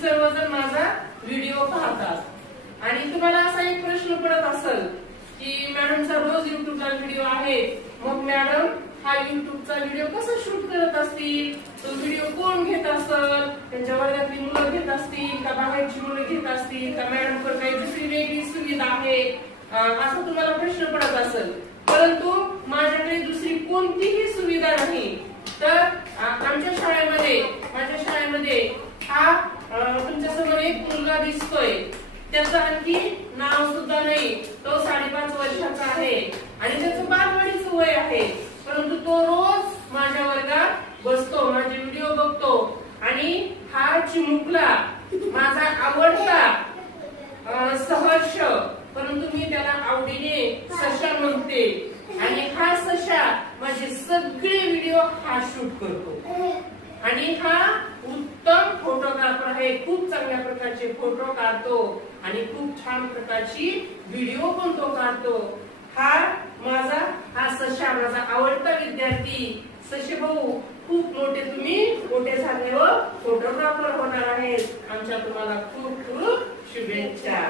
सर्वजण माझा व्हिडिओ पाहतात आणि तुम्हाला असा एक प्रश्न पडत असेल की मॅडमचा रोज युट्यूबला व्हिडिओ आहे, मग मॅडम हा युट्यूबचा व्हिडिओ कसा शूट करत असतील, तो व्हिडिओ कोण घेत असेल, त्यांच्या वर्गातली मुलं घेत असतील का बाहेरची मुलं घेत असतील का मॅडमकडे काही दुसरी वेगळी सुविधा आहे, असा तुम्हाला प्रश्न पडत असेल. परंतु माझ्याकडे दुसरी कोणतीही सुविधा नाही. तर आमच्या शाळेमध्ये माझ्या शाळेमध्ये हा तुमच्यासमोर एक मुलगा दिसतोय, त्याचं आणखी नाव सुद्धा नाही, तो 5.5 वर्षाचा आहे आणि त्याचं बालवाडीचं वय आहे. परंतु तो रोज माझ्या वर्गात बसतो, माझे व्हिडिओ बघतो आणि हा चिमुकला माझा आवडता सहर्ष, परंतु मी त्याला आवडीने सशा म्हणते आणि हा सशा माझे सगळे व्हिडिओ हा शूट करतो आणि हा उत्तम फोटोग्राफर आहे. खूप चांगल्या प्रकारचे फोटो काढतो आणि खूप छान प्रकारची व्हिडिओ पण तो काढतो. हा सशा माझा आवडता विद्यार्थी. सशे भाऊ, खूप मोठे झाले व फोटोग्राफर होणार आहेत. आमच्या तुम्हाला खूप खूप शुभेच्छा.